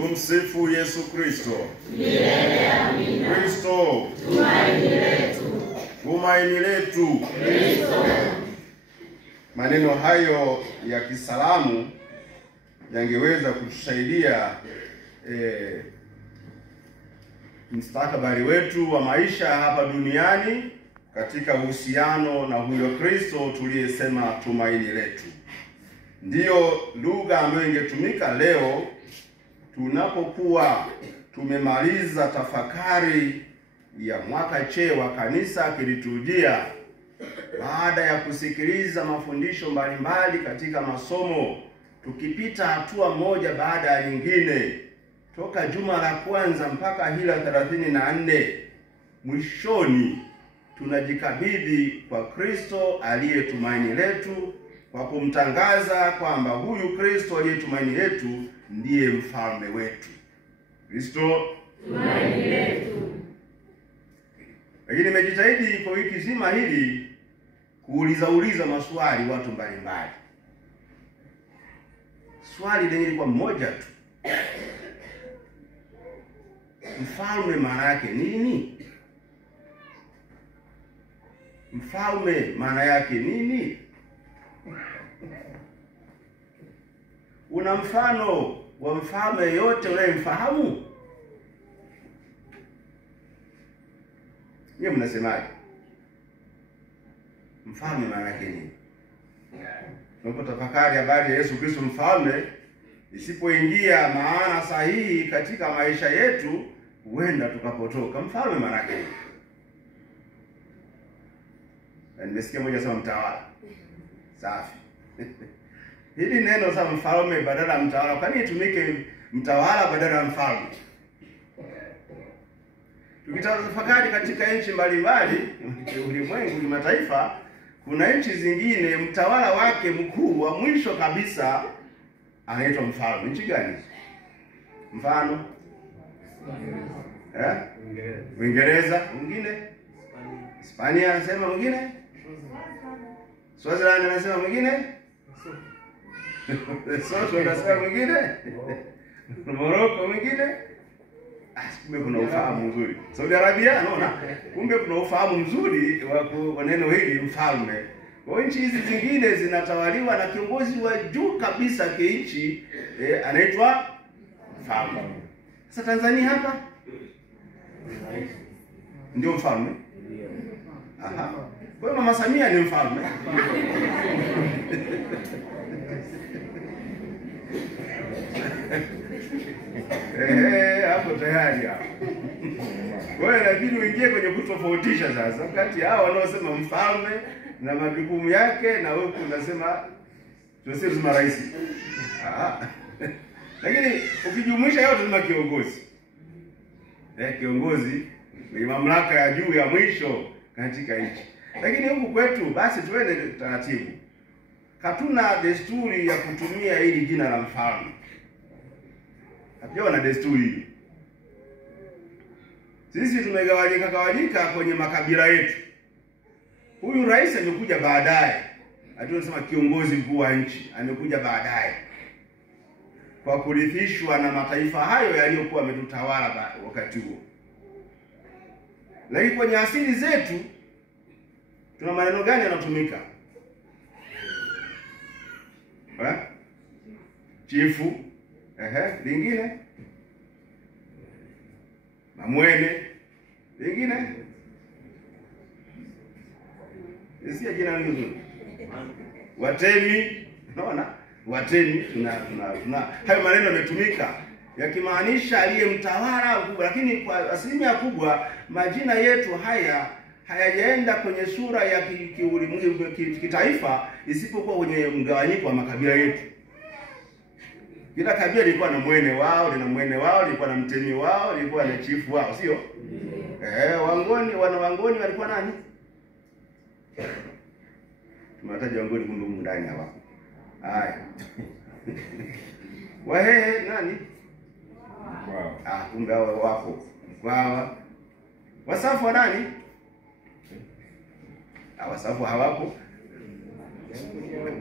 Tumsifu Yesu Kristo. Milele amina. Kristo, tumaini letu. Tumaini letu. Kristo. Maneno hayo ya kisalamu yangeweza kutusaidia mustakabali wetu wa maisha hapa duniani katika uhusiano na huyo Kristo tuliyesema tumaini letu. Ndiyo lugha ambayo ingetumika leo tunapokuwa tumemaliza tafakari ya mwaka C wa kanisa kiliturujia, baada ya kusikiliza mafundisho mbalimbali katika masomo, tukipita hatua moja baada ya nyingine toka juma la kwanza mpaka hili la 34. Mwishoni tunajikabidhi kwa Kristo aliye tumaini letu, kwa kumtangaza kwamba huyu Kristo aliye tumaini letu ndiye mfalme wetu. Kristo tumaini letu. Lakini nimejitahidi kwa wiki zima hili kuuliza maswali watu mbalimbali. Swali lilikuwa moja tu. Mfalme maana yake nini? Mfalme maana yake nini? Una mfano wa mfalme yote unayemfahamu? Yeye mnasemaje? Mfalme maana yake nini? Tunapotafakari habari ya Yesu Kristo mfalme, isipoingia maana sahihi katika maisha yetu, huenda tukapotoka. Mfalme maana yake nini? Nimesikia moja sema mtawala. Safi. Hili neno sasa mfalme badala ya mtawala, kwa nini itumike mtawala badala ya mfalme? Tukitafakari katika nchi mbalimbali ulimwengu, mataifa, kuna nchi zingine mtawala wake mkuu wa mwisho kabisa anaitwa mfalme. Nchi gani? Mfano? Uingereza, mwingine? Hispania anasema mwingine? Swaziland anasema mwingine? Lesotho anasema mwingine? Morocco mwingine? Kumbe kuna ufahamu mzuri. Saudi Arabia, naona kumbe kuna ufahamu mzuri wa neno hili mfalme. Kwa nchi hizi zingine zinatawaliwa na kiongozi wa juu kabisa kinchi, anaitwa mfalme. Sasa Tanzania hapa ndio mfalme. Aha. Kwa Mama Samia ni mfalme. Hapo tayari hapo. Wewe inabidi uingie kwenye kutofautisha sasa kati hao wanaosema mfalme na majukumu yake na wewe unasema tunasema rais. Lakini ukijumuisha yote tuna kiongozi. Kiongozi ni mamlaka ya juu ya mwisho katika nchi. Lakini huku kwetu basi tuende taratibu. Hatuna desturi ya kutumia hili jina la mfalme. Hatujawa na desturi hii. Sisi tumegawanyika kwenye makabila yetu. Huyu rais amekuja baadaye. Tunasema kiongozi mkuu wa nchi amekuja baadaye, kwa kurithishwa na mataifa hayo yaliyokuwa yametutawala wakati huo. Lakini kwenye asili zetu tuna maneno gani yanatumika? Chifu, lingine? Mamwene, lingine? Nisikia jina nzuri. Watemi, unaona? Watemi tuna hayo maneno yametumika yakimaanisha aliyemtawala mkubwa, lakini kwa asilimia kubwa majina yetu haya hayajaenda kwenye sura ya kitaifa isipokuwa kwenye mgawanyiko wa makabila yetu. Kila kabila lilikuwa na mwene wao, lina mwene wao, lilikuwa na mtemi wao, lilikuwa na chifu wao, sio? Wangoni, wana Wangoni walikuwa nani? Tumetaja Wangoni kumbe huko ndani hapa. Haya. Wahehe nani? Wow. Kumbe hao wapo. Wow. Wasafu wa nani? Wasafu hawapo.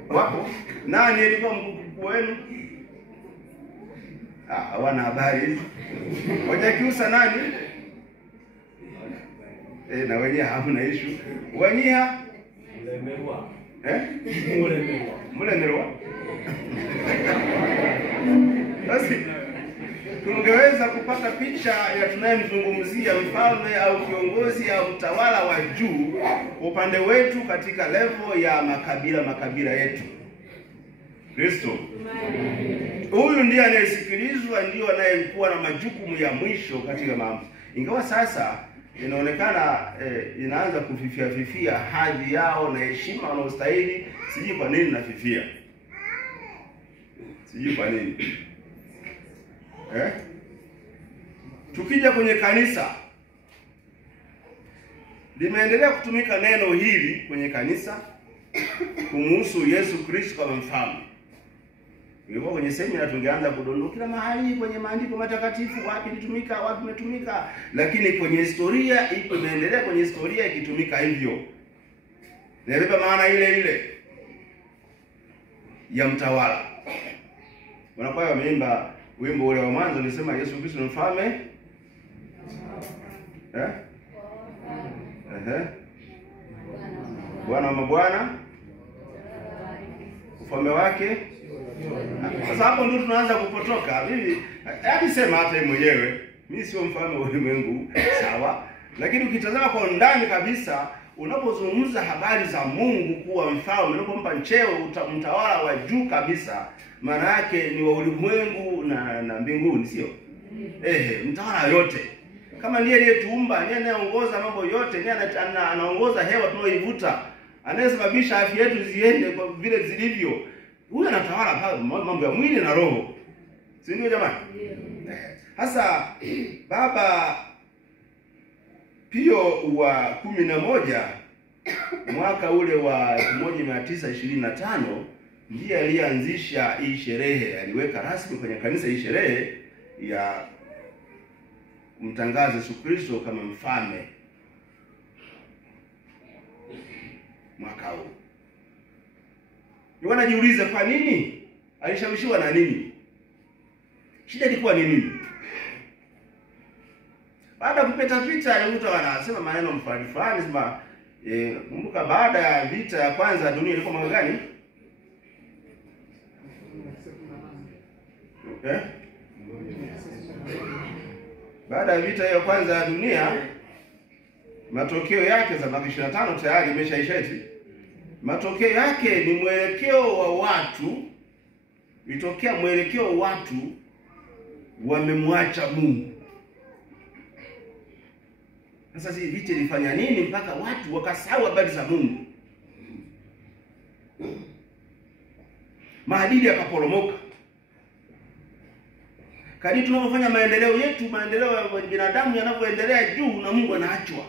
Wapo. Nani alikuwa mkuu wenu? hawana habari hizi. Wanyakyusa nani? Na wenyewe hamna issue. Wanyiha Mulemerwa. Mulemerwa. Basi tungeweza kupata picha ya tunayemzungumzia mfalme au kiongozi au mtawala wa juu upande wetu katika level ya makabila yetu. Kristo. Huyu ndiye anayesikilizwa, ndio anayekuwa na majukumu ya mwisho katika mambo. Ingawa sasa inaonekana inaanza kufifia hadhi yao na heshima wanaostahili. Sijui kwa nini nafifia. Sijui kwa nini. Tukija kwenye kanisa, limeendelea kutumika neno hili kwenye kanisa kumhusu Yesu Kristo kama mfalme. Ilikuwa kwenye semina tungeanza kudondoka kila mahali kwenye maandiko matakatifu, wapi litumika, wapi umetumika, lakini kwenye historia ipo, imeendelea kwenye historia ikitumika hivyo. Inabeba maana ile ya mtawala. Wanakwaya wameimba wimbo ule wa mwanzo ulisema Yesu Kristo ni mfalme. Bwana wa mabwana, ufalme wake. Sasa hapo ndio tunaanza kupotoka. Mimi hadi sema hata yeye mwenyewe, mimi sio mfalme wa ulimwengu, sawa? Lakini ukitazama kwa ndani kabisa, unapozungumza habari za Mungu kuwa mfalme, unapompa cheo mtawala wa juu kabisa, maana yake ni wa ulimwengu na mbinguni, sio? Mtawala yote. Kama ndiye aliyetuumba, ndiye anayeongoza mambo yote, ndiye anaongoza hewa tunayoivuta, anayesababisha afya yetu ziende kwa vile zilivyo. Huyu anatawala mambo ya mwili na roho. Si ndio jamani? Sasa Baba Pio wa 11 mwaka ule wa 1925 ndiye alianzisha hii sherehe, aliweka rasmi kwenye kanisa hii sherehe ya mtangaza Yesu Kristo kama mfalme. Mwaka huu ni wanajiuliza kwa nini? Alishawishiwa na nini? Shida ilikuwa ni nini? Baada kupita vita alikuta wanasema maneno mfano sema kumbuka baada ya vita ya kwanza dunia ilikuwa mwaka gani? Baada ya vita ya kwanza ya dunia, matokeo yake za mwaka 25 tayari imeshaisha eti. Matokeo yake ni mwelekeo wa watu, itokea mwelekeo wa watu wamemwacha Mungu. Sasa hii vita ilifanya nini mpaka watu wakasahau habari za Mungu? Maadili yakaporomoka. Kadri tunapofanya maendeleo yetu, maendeleo ya binadamu yanapoendelea juu na Mungu anaachwa.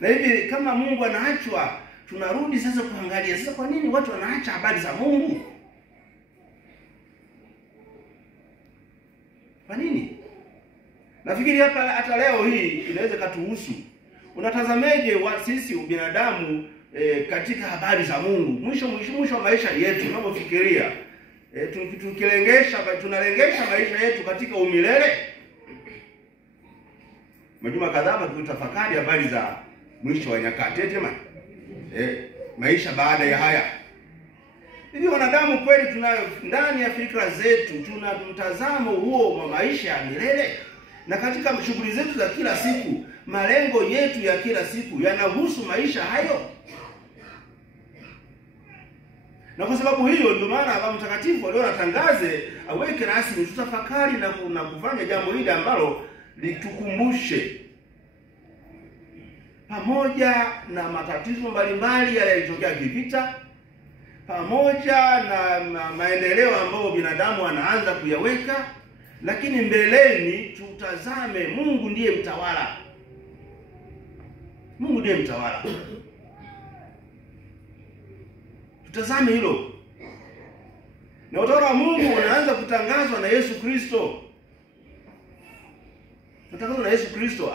Na hivi kama Mungu anaachwa, tunarudi sasa kuangalia sasa kwa nini watu wanaacha habari za Mungu? Kwa nini? Nafikiri hata leo hii inaweza katuhusu. Unatazameje sisi binadamu katika habari za Mungu? Mwisho wa maisha yetu tunapofikiria tunalengesha maisha yetu katika umilele. Majuma kadhaa tukitafakari habari za mwisho wa nyakati jamani. Maisha baada ya haya. Hivi wanadamu kweli tunayo ndani ya fikra zetu tuna mtazamo huo wa maisha ya milele? Na katika shughuli zetu za kila siku, malengo yetu ya kila siku yanahusu maisha hayo? Na kwa sababu hiyo ndio maana Baba Mtakatifu leo anatangaze aweke rasmi tutafakari na kufanya jambo hili ambalo litukumbushe pamoja na matatizo mbalimbali yaliyotokea kivita, pamoja na maendeleo ambayo binadamu anaanza kuyaweka, lakini mbeleni tutazame Mungu ndiye mtawala. Mungu ndiye mtawala. Tutazame hilo. Na utawala wa Mungu unaanza kutangazwa na Yesu Kristo. Tutangazwa na Yesu Kristo.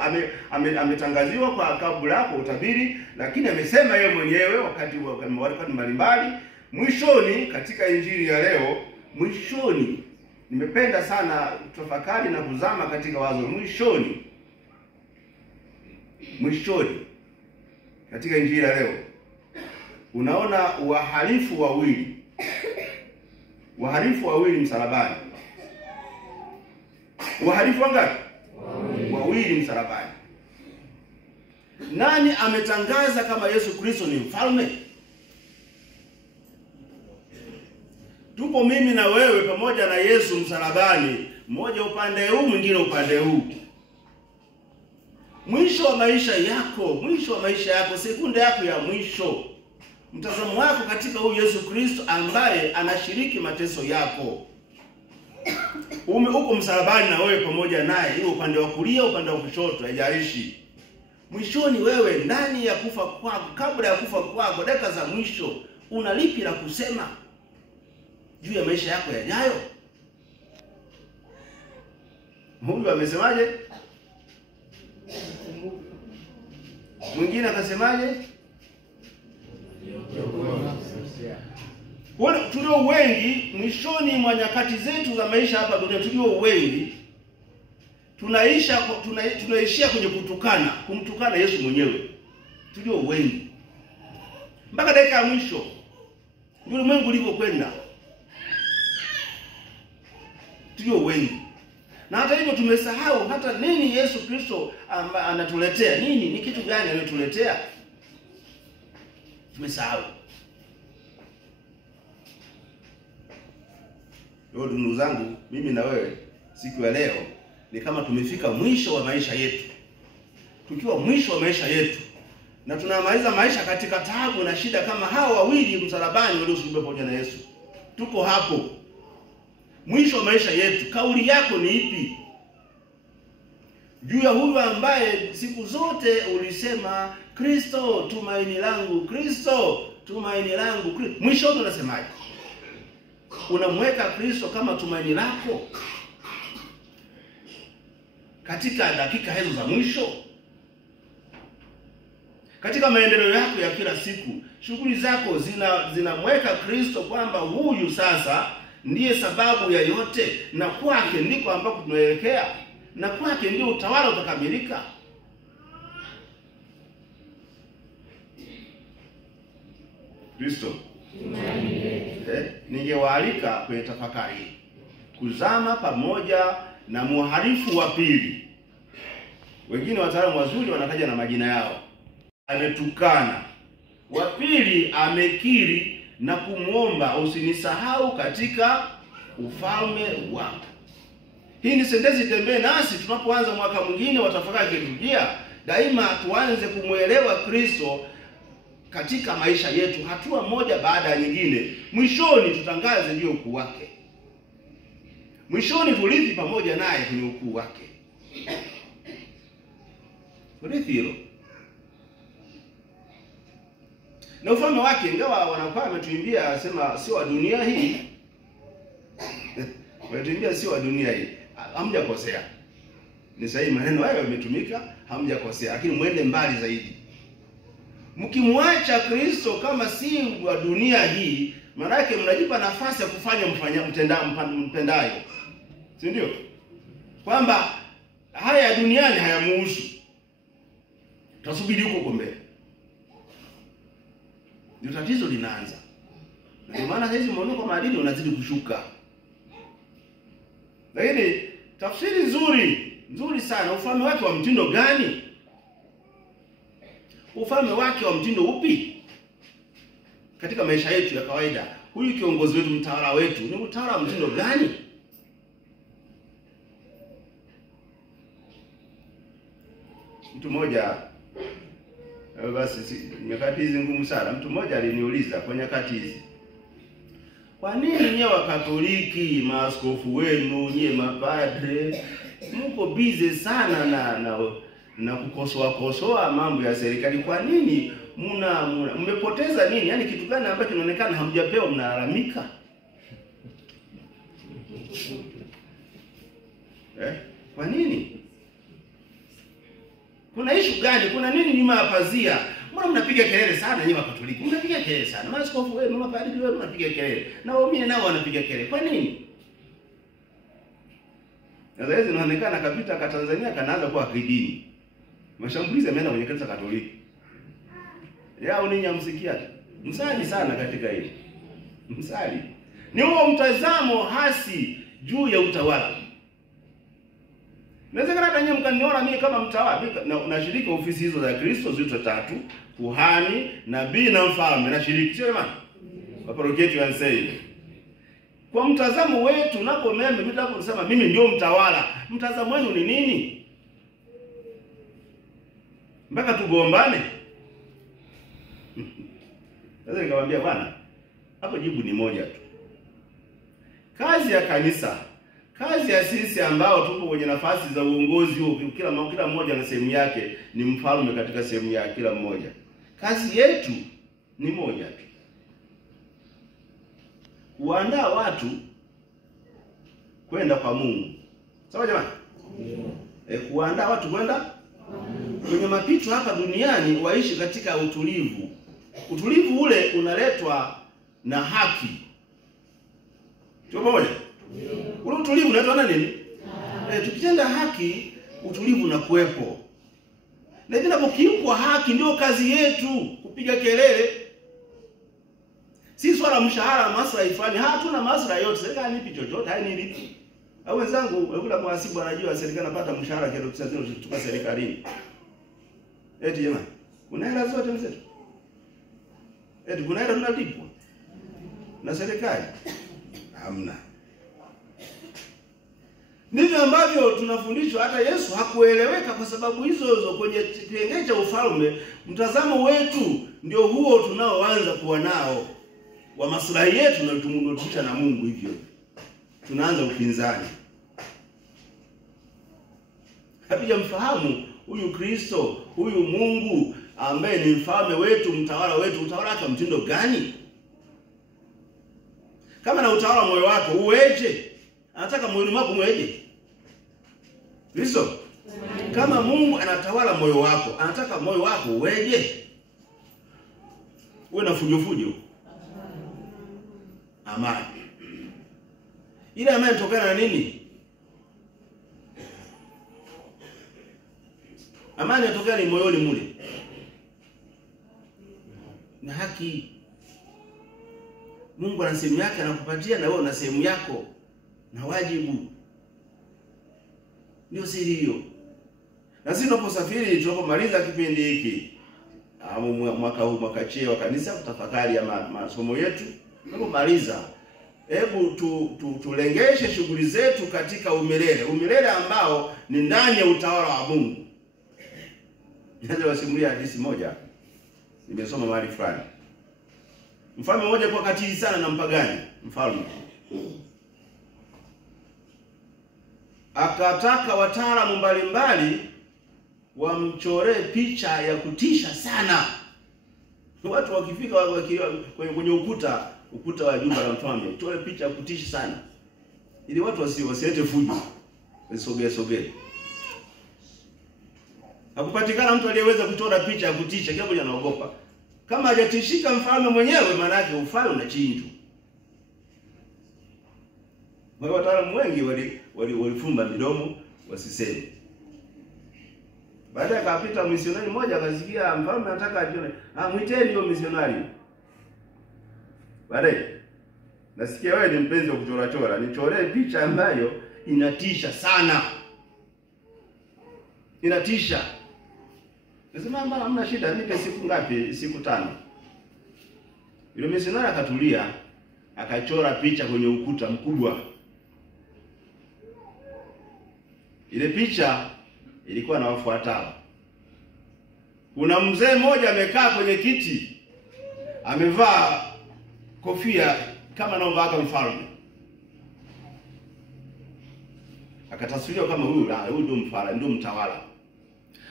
Ametangaziwa kwa kabla hapo utabiri, lakini amesema yeye mwenyewe wakati mbalimbali Mwishoni katika injili ya leo, mwishoni nimependa sana tafakari na kuzama katika wazo mwishoni katika injili ya leo unaona wahalifu wawili msalabani. Wahalifu wangapi? Wawili msalabani. Nani ametangaza kama Yesu Kristo ni mfalme? Tupo mimi na wewe pamoja na Yesu msalabani, mmoja upande huu, mwingine upande huu. Mwisho wa maisha yako, sekunde yako ya mwisho, mtazamo wako katika huyu Yesu Kristo ambaye anashiriki mateso yako. Uko msalabani na wewe pamoja naye, hiyo upande wa kulia, upande wa kushoto, haijalishi. Mwishoni wewe, ndani ya kufa kwako, kabla ya kufa kwako, dakika za mwisho, una lipi la kusema juu ya maisha yako yajayo? Mungu amesemaje? Mwingine akasemaje? Wale tulio wengi mwishoni mwa nyakati zetu za maisha hapa dunia, tulio wengi tunaishia kwenye kumtukana Yesu mwenyewe. Tulio wengi mpaka dakika ya mwisho, ndio ulimwengu ulivyokwenda. Tulio wengi, na hata hivyo tumesahau hata nini Yesu Kristo anatuletea. Ni kitu gani anatuletea? Tumesahau. Ndugu zangu, mimi na wewe siku ya leo ni kama tumefika mwisho wa maisha yetu. Tukiwa mwisho wa maisha yetu na tunamaliza maisha katika taabu na shida kama hao wawili msalabani waliosulubiwa pamoja na Yesu. Tuko hapo mwisho wa maisha yetu. Kauli yako ni ipi juu ya huyu ambaye siku zote ulisema Kristo tumaini langu, Kristo tumaini langu? Mwisho unasemaje? Unamweka Kristo kama tumaini lako katika dakika hizo za mwisho? Katika maendeleo yako ya kila siku, shughuli zako zinamweka Kristo kwamba huyu sasa ndiye sababu ya yote, na kwake ndiko ambako tunaelekea, na kwake ndio utawala utakamilika? Kristo ningewaalika kwenye tafakari kuzama pamoja na muhalifu wa pili. Wengine wataalamu wazuri wanataja na majina yao. Ametukana. Wa pili amekiri na kumwomba, usinisahau katika ufalme wako. Hii ni sentensi tembee nasi tunapoanza mwaka mwingine wa tafakari liturujia. Daima tuanze kumwelewa Kristo katika maisha yetu, hatua moja baada ya nyingine. Mwishoni tutangaze ndio ukuu wake. Mwishoni tulithi pamoja naye kwenye ukuu wake. Tulithi hilo. Na ufalme wake, ingawa wanakuwa wametuimbia sema sio wa dunia hii. Wametuimbia sio wa dunia hii. Hamjakosea. Ni sahihi, maneno hayo yametumika, hamjakosea, lakini mwende mbali zaidi. Mkimwacha Kristo kama si wa dunia hii, maana yake mnajipa nafasi ya kufanya mtendayo. Si ndio? Kwamba haya ya duniani hayamuhusu. Tutasubiri huko mbele. Ndio tatizo linaanza. Ndio maana hizi mwenendo kwa maadili unazidi kushuka. Lakini tafsiri nzuri sana. Ufalme wake wa mtindo gani? Ufalme wake wa mtindo upi? Katika maisha yetu ya kawaida, huyu kiongozi wetu, mtawala wetu, ni utawala wa mtindo gani? Mtu mmoja, basi nyakati hizi ngumu sana, mtu mmoja aliniuliza kwa nyakati hizi, kwa nini nyewe Wakatoliki, maaskofu wenu, nyewe mapadre, mko busy sana na kukosoa mambo ya serikali? Kwa nini mmepoteza nini? Yaani kitu gani ambacho kinaonekana hamjapewa mnalalamika? Kwa nini? Kuna issue gani? Kuna nini nyuma ya pazia? Mbona mnapiga kelele sana nyinyi Wakatoliki? Mnapiga kelele sana. Maaskofu wenu, mapadri wenu mnapiga kelele. Na waumini nao wanapiga kelele. Kwa nini? Sasa hizi inaonekana kapita ka Tanzania kanaanza kuwa kidini. Mashambulizi yameenda kwenye kanisa Katoliki. Yao ninyi msikia. Msali sana katika hili. Msali. Ni huo mtazamo hasi juu ya utawala. Naweza hata nyinyi mkaniona mimi kama mtawala, nashiriki ofisi hizo za Kristo zote tatu, kuhani, nabii na mfalme, nashiriki, sio jamani? Kwa parokia yetu ya Nsei. Kwa mtazamo wetu mnaposema mimi ndio mtawala, mtazamo wenu ni nini? Mpaka tugombane? Sasa nikamwambia bwana, hapo jibu ni moja tu. Kazi ya kanisa, kazi ya sisi ambao tupo kwenye nafasi za uongozi huo, kila mmoja na sehemu yake, ni mfalme katika sehemu yake kila mmoja. Kazi yetu ni moja tu. Kuandaa watu kwenda kwa Mungu. Sawa jamani? Kuandaa watu kwenda kwenye mapito hapa duniani, waishi katika utulivu. Utulivu ule unaletwa na haki. Tuko pamoja? Ule utulivu unaletwa na nini? Tukitenda haki, utulivu unakuwepo. Na inapokiukwa haki, ndio kazi yetu kupiga kelele. Si swala mshahara, maslahi fulani. Hatuna maslahi yote. Serikali nipi chochote, hainilipi. Au wenzangu wale kwa hasibu anajua serikali inapata mshahara kiasi fulani kutoka serikalini. Eti jamani, kuna hela zote mzetu. Eti kuna hela tunalipwa na serikali? Hamna. Ndivyo ambavyo tunafundishwa. Hata Yesu hakueleweka kwa sababu hizo kwenye kipengele cha ufalme. Mtazamo wetu ndio huo tunaoanza kuwa nao, wa maslahi yetu na tumunutisha na Mungu. Hivyo tunaanza upinzani. Hatujamfahamu huyu Kristo, huyu Mungu ambaye ni mfalme wetu, mtawala wetu. Utawala wake mtindo gani? Kama na utawala moyo wako uweje? Anataka moyo wako uweje? Kristo, kama Mungu anatawala moyo wako, anataka moyo wako uweje? Uwe na fujo. Amani. Ile amani inatokana na nini? Amani inatokana ni moyoni mule. Na haki. Mungu ana sehemu yake anakupatia, na wewe una sehemu yako na wajibu. Ndio siri hiyo. Na sisi tunaposafiri, tunapomaliza kipindi hiki, mwaka huu, mwaka cheo wa kanisa, kutafakari ya masomo yetu, tunapomaliza, hebu tulengeshe shughuli zetu katika umilele ambao ni ndani ya utawala wa Mungu. Naweza wasimulia hadithi moja. Nimesoma mahali fulani. Mfalme mmoja kwa katili sana na mpagani, mfalme. Akataka wataalamu mbalimbali wamchoree picha ya kutisha sana. Watu wakifika kwenye ukuta wa jumba la mfalme, chore picha ya kutisha sana, ili watu wasiete fujo, wasogee. Hakupatikana mtu aliyeweza kuchora picha ya kutisha, kila mmoja anaogopa. Kama hajatishika mfalme mwenyewe, maana yake ufalme unachinjwa. Wataalamu wengi walifumba midomo wasiseme. Baadaye akapita misionari mmoja, akasikia mfalme anataka ajione. Mwiteni huyo misionari. Baadaye nasikia wewe ni mpenzi wa kuchora, nichoree picha ambayo inatisha sana. Inatisha. Nasema hamna shida, nipe siku ngapi? Siku 5. Yule misionari akatulia, akachora picha kwenye ukuta mkubwa. Ile picha ilikuwa na wafuatao. Kuna mzee mmoja amekaa kwenye kiti, amevaa kofia kama anaovaa mfalme. Akataswiriwa kama huyu ndio mfalme, ndio mtawala.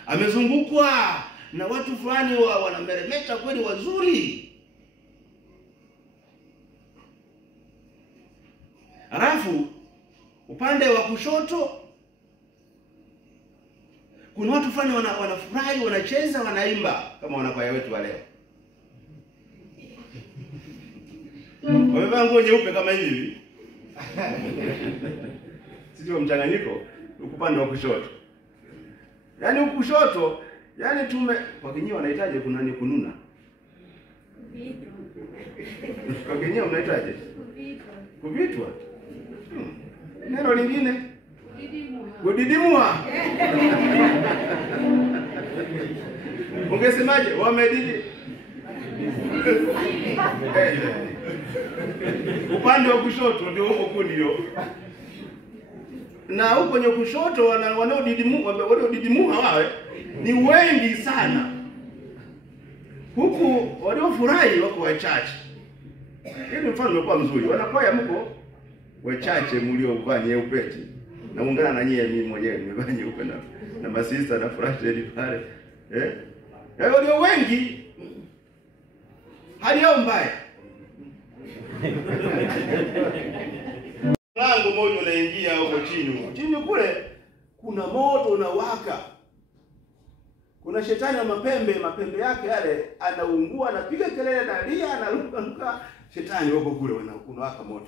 Amezungukwa na watu fulani wanameremeta kweli wazuri. Alafu upande wa kushoto Kuna watu fulani wanafurahi, wanacheza, wanaimba kama wanakwaya wetu wa leo. Wamevaa nguo nyeupe kama hivi. Sio mchanganyiko upande wa kushoto. Yaani huku kushoto, yaani kwa Kinywa wanahitaji kuna ni kununa. Kwa Kinywa mnahitaji? Kuvitwa. Neno lingine? Kudidimua. Ungesemaje? Wamedidi. Upande wa kushoto ndio huko kundi hilo. Na huko kwenye kushoto wanaodidimua wawe ni wengi sana. Huku waliofurahi wako wachache. Hili mfano umekuwa mzuri. Wanakwaya mko wachache mliovaa nyeupe. Na muungana na nyie mimi mwenyewe nimevaa nyeupe na masista na furahi pale. Na walio wengi hali yao mbaya. Mlango mmoja unaingia huko chini. Chini kule kuna moto unawaka. Kuna shetani wa mapembe yake yale anaungua, anapiga kelele, analia, anaruka. Shetani wako kule unawaka moto.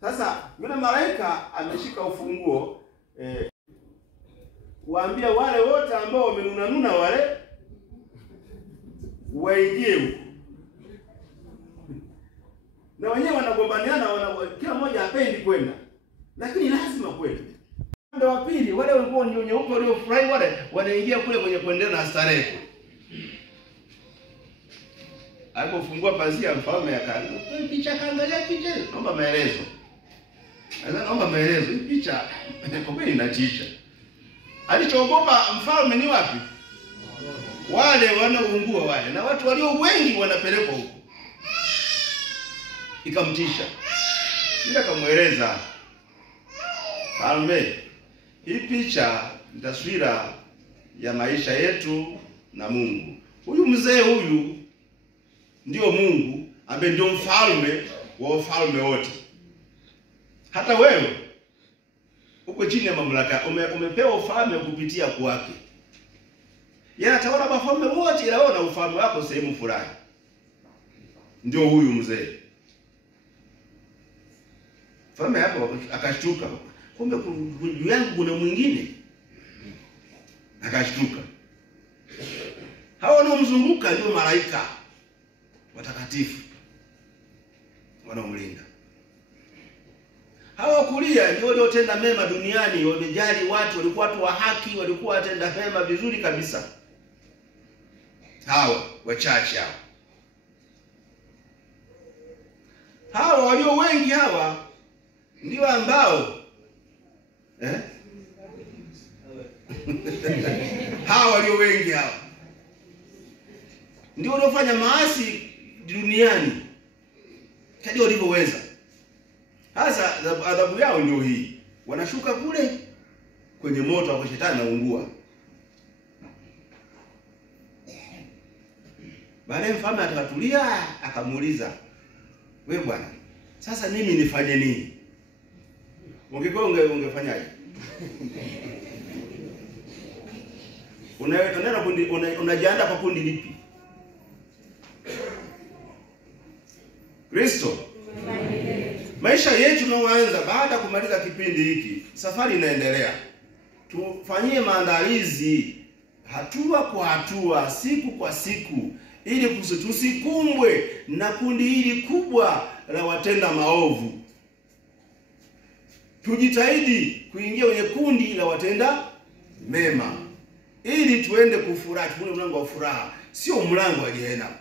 Sasa yule malaika ameshika ufunguo, waambia wale wote ambao wamenunanuna wale waingie huko. Na wenyewe wanagombaniana, kila mmoja hapendi kwenda. Lakini lazima kwenda. Upande wa pili wale walikuwa ndio nyeupe waliofurahi wale wanaingia kule kwenye kuendelea na starehe. Alipofungua pazia mfalme akaanza, "Picha kaangalia picha, naomba maelezo." Naomba maelezo. Hii picha kwa kweli inatisha. Alichoogopa mfalme ni wapi? Wale wanaoungua wale, na watu walio wengi wanapelekwa huko. Ikamtisha. Bila kumueleza, "Mfalme, hii picha ni taswira ya maisha yetu na Mungu. Huyu mzee huyu ndio Mungu, ambaye ndio mfalme wa wafalme wote. Hata wewe uko chini ya mamlaka, umepewa ufalme kupitia kwake. Yeye anatawala wafalme wote, ila wewe na ufalme wako sehemu fulani. Ndio huyu mzee." Mfalme hapo akashtuka. Kumbe juu yangu kuna mwingine. Akashtuka. Hao wanaomzunguka ndio malaika watakatifu wanaomlinda. Hawa kulia ndio waliotenda mema duniani, wamejali watu, walikuwa watu wa haki, walikuwa watenda mema vizuri kabisa. Hawa wachache hawa. Hawa walio wengi hawa ndio ambao hawa walio wengi hawa ndio waliofanya maasi duniani kadri walivyoweza. Sasa adhabu yao ndio hii. Wanashuka kule kwenye moto wa shetani anaungua. Baadaye mfalme akatulia, akamuuliza, "Wewe bwana, sasa mimi nifanye nini?" Ungekuwa ungefanyaje? Unajiandaa kwa kundi lipi? Kristo. Maisha yetu tunaanza baada ya kumaliza kipindi hiki. Safari inaendelea. Tufanyie maandalizi hatua kwa hatua, siku kwa siku, ili tusikumbwe na kundi hili kubwa la watenda maovu. Tujitahidi kuingia kwenye kundi la watenda mema, ili tuende kufurahi, tuone mlango wa furaha, sio mlango wa jehanamu.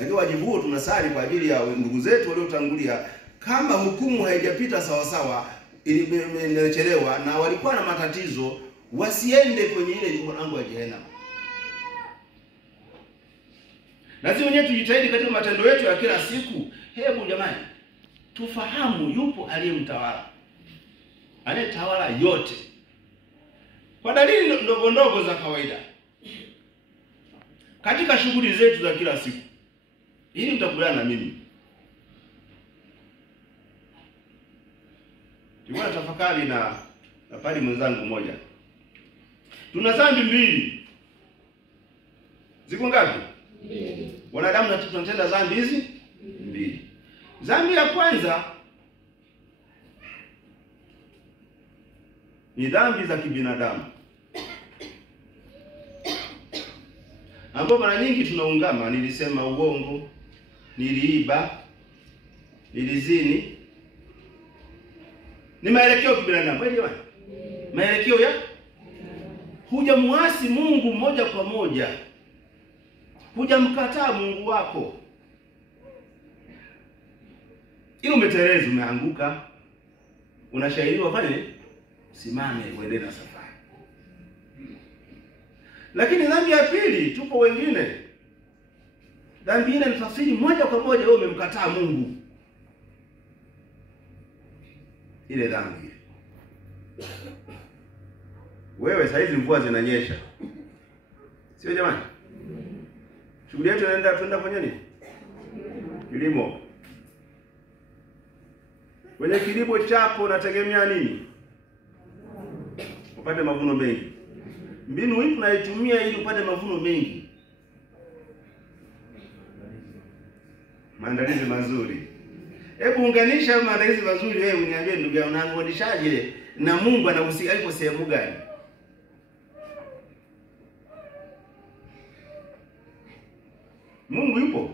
Ndio wajibu huo tunasali kwa ajili ya ndugu zetu waliotangulia. Kama hukumu haijapita sawa sawa, imechelewa na walikuwa na matatizo, wasiende kwenye ile mlango wa jehanamu. Lazima wenyewe tujitahidi katika matendo yetu ya kila siku. Hebu jamani, tufahamu yupo aliyemtawala, anayetawala yote, kwa dalili ndogo ndogo za kawaida katika shughuli zetu za kila siku. Hili mtakubaliana na mimi. Tulikuwa tafakari na pali mwenzangu mmoja. Tuna dhambi mbili. Ziko ngapi? Mbili. Wanadamu tunatenda dhambi hizi mbili. Dhambi ya kwanza ni dhambi za kibinadamu, ambapo mara nyingi tunaungama. Nilisema uongo, niliiba, nilizini. Ni maelekeo ya kibinadamu. Wewe jamani, maelekeo ya hujamuasi Mungu moja kwa moja, hujamkataa Mungu wako, ili umeteleza, umeanguka, unashauriwa fanye simame uendelee na safari. Lakini dhambi ya pili, tupo wengine, dhambi ile ni tafsiri moja kwa moja wewe umemkataa Mungu. Ile dhambi wewe, saa hizi mvua zinanyesha, sio jamani? Shughuli yetu tunaenda kwenye nini? Kilimo. Kwenye kilimo chako unategemea nini? Upate mavuno mengi. Mbinu hii tunaitumia ili upate mavuno mengi. Maandalizi mazuri. Hebu unganisha maandalizi mazuri wewe, uniambie ndugu yangu, unaanganishaje na Mungu anahusika ipo sehemu gani? Mungu yupo?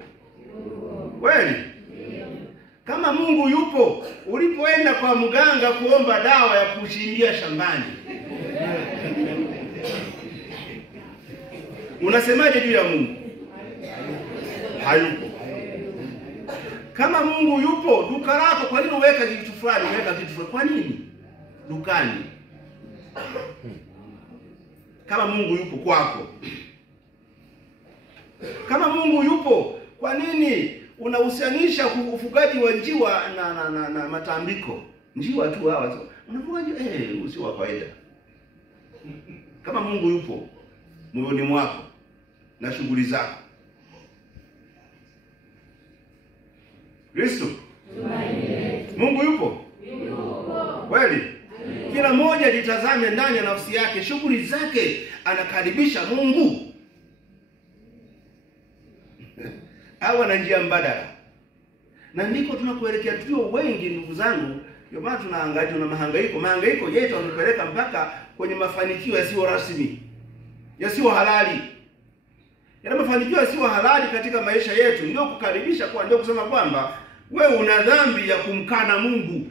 Kweli? Kama Mungu yupo, ulipoenda kwa mganga kuomba dawa ya kushindia shambani, unasemaje juu ya Mungu? Hayupo. Kama Mungu yupo, duka lako kwa nini uweka kitu fulani, uweka kitu fulani? Kwa nini dukani? Kama Mungu yupo kwako. Kama Mungu yupo, kwa nini unahusianisha ufugaji wa njiwa na matambiko? Njiwa tu hawa. Unafuga njiwa, usio wa kawaida. Kama Mungu yupo moyoni mwako na shughuli zako. Kristo, Mungu yupo? Yupo. Kweli? Kila mmoja jitazame ndani ya nafsi yake, shughuli zake anakaribisha Mungu au ana njia mbadala? Na ndiko tunakoelekea tulio wengi, ndugu zangu. Ndio maana tunaangalia na mahangaiko yetu yanapeleka mpaka kwenye mafanikio yasiyo rasmi, yasiyo halali. Yana mafanikio yasiyo halali katika maisha yetu ndio kukaribisha, kwa ndio kusema kwamba wewe una dhambi ya kumkana Mungu.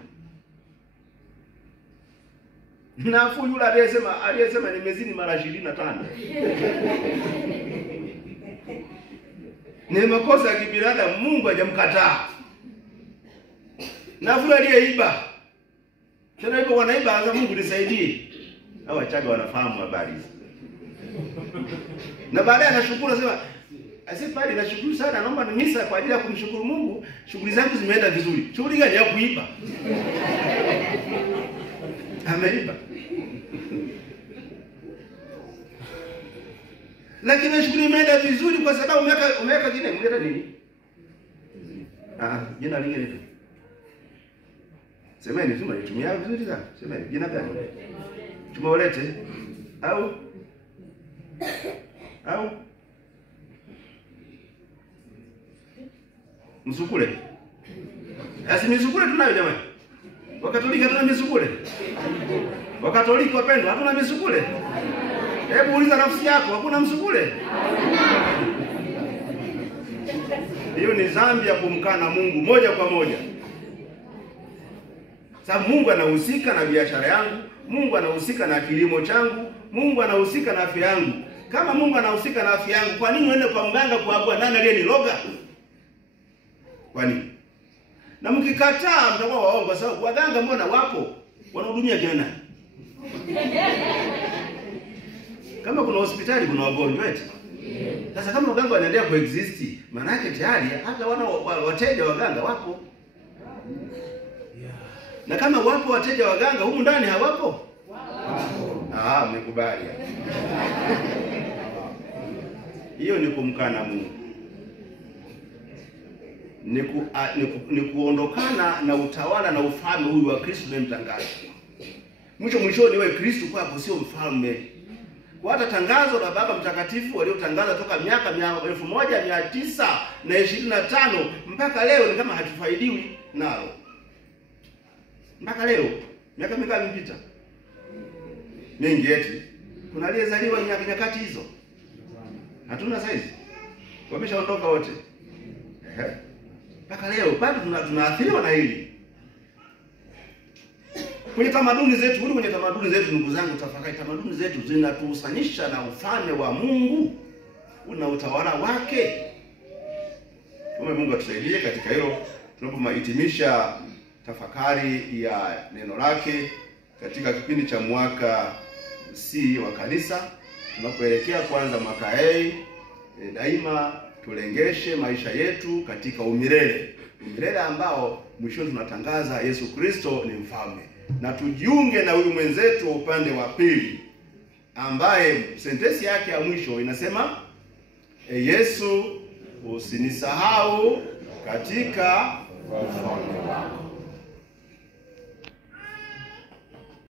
Nafu yule aliyesema nimezini mara 25. Ni makosa ya kibinadamu, Mungu hajamkataa. Nafu aliyeiba, tena ipo wanaiba, anza Mungu nisaidie. Hao Wachaga wanafahamu habari hizi. Na baadaye anashukuru, anasema asipali, nashukuru sana, naomba ni misa kwa ajili ya kumshukuru Mungu, shughuli zangu zimeenda vizuri. Shughuli gani ya kuiba? Ameiba. Lakini shughuli imeenda vizuri kwa sababu umeweka jina, mleta nini? Jina lingine tu. Semeni tu, mlitumia vizuri sana. Semeni jina gani? Tumeolete au Msukule. Asi misukule tunayo jamani. Wakatolika tuna misukule. Wakatolika wapendwa, hatuna misukule. Hebu uliza nafsi yako, hakuna msukule? Hiyo ni dhambi ya kumkana Mungu moja kwa moja. Sababu Mungu anahusika na biashara yangu, Mungu anahusika na kilimo changu, Mungu anahusika na afya yangu. Kama Mungu anahusika na afya yangu, kwa nini uende kwa mganga kuagua nani aliyeniloga? Kwa nini? Na mkikataa mtakuwa waongo, kwa sababu waganga mbona wapo? Wanahudumia kina nani? Kama kuna hospitali kuna wagonjwa eti. Sasa kama waganga wanaendelea kuexist, maana yake tayari hata wateja waganga wapo. Na kama wapo wateja waganga humu ndani hawapo? Wapo. Mnikubali. Hiyo ni kumkana Mungu. Ni kuondokana na utawala na ufalme huyu wa Kristo unayemtangaza. Mwishoni wewe Kristo kwako sio mfalme. Kwa hata tangazo la Baba Mtakatifu waliotangaza toka miaka 1925 mpaka leo ni kama hatufaidiwi nalo. Mpaka leo miaka mingapi imepita? Mingi eti. Kuna aliyezaliwa nyakati hizo? Hatuna saizi. Wameshaondoka wote. Mpaka leo bado tunaathiriwa na hili. Kwenye tamaduni zetu, kwenye tamaduni zetu ndugu zangu, tafakari, tamaduni zetu zinatuhusanisha na ufalme wa Mungu, una utawala wake. Tuombe Mungu atusaidie katika hilo tunapomhitimisha tafakari ya neno lake katika kipindi cha mwaka C wa kanisa, tunapoelekea kwanza mwaka A. Daima tulengeshe maisha yetu katika umilele ambao mwishoni tunatangaza Yesu Kristo ni mfalme, na tujiunge na huyu mwenzetu wa upande wa pili ambaye sentensi yake ya mwisho inasema, Yesu usinisahau katika ufalme wako.